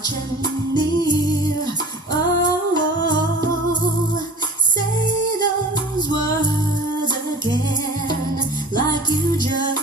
watching near. Oh, say those words again, like you just